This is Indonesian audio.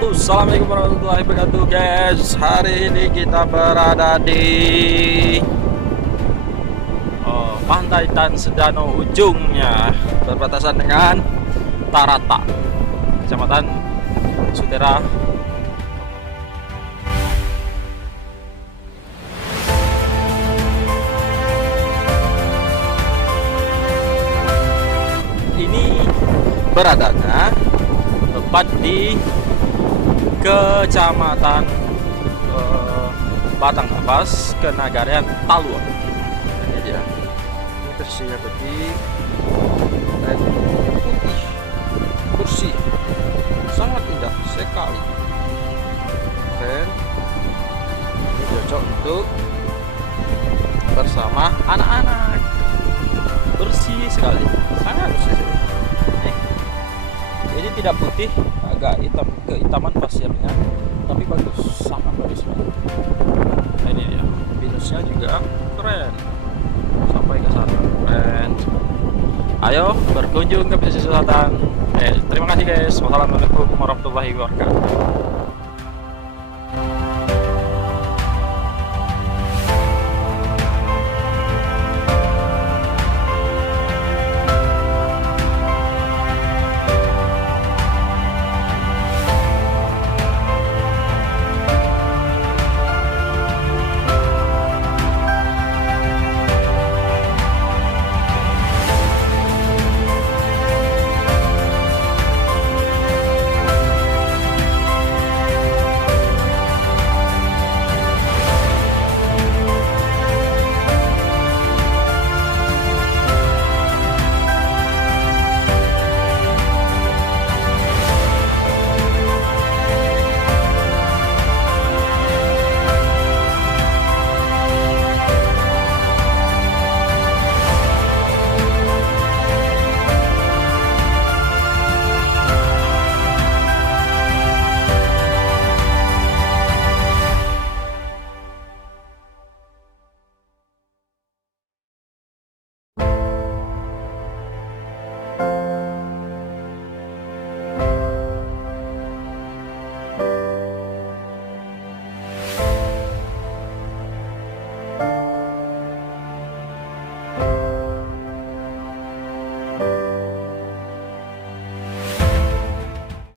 Assalamualaikum warahmatullahi wabarakatuh guys. Hari ini kita berada di Pantai Tan Sedano ujungnya berbatasan dengan Tarata, Kecamatan Sutera. Ini beradanya tepat di Kecamatan Batang Nafas, Kenagarian Talua. Ini dia. Ini bersihnya bersih dan putih, bersih, sangat indah sekali. Dan ini cocok untuk bersama anak-anak. Bersih sekali, sangat bersih sekali. Jadi tidak putih, agak hitam, kehitaman pasirnya, tapi bagus, sangat bagus banget. Ini dia, pinusnya juga keren, sampai ke sana, keren. Ayo berkunjung ke pesisir selatan. Terima kasih guys. Wassalamualaikum warahmatullahi wabarakatuh.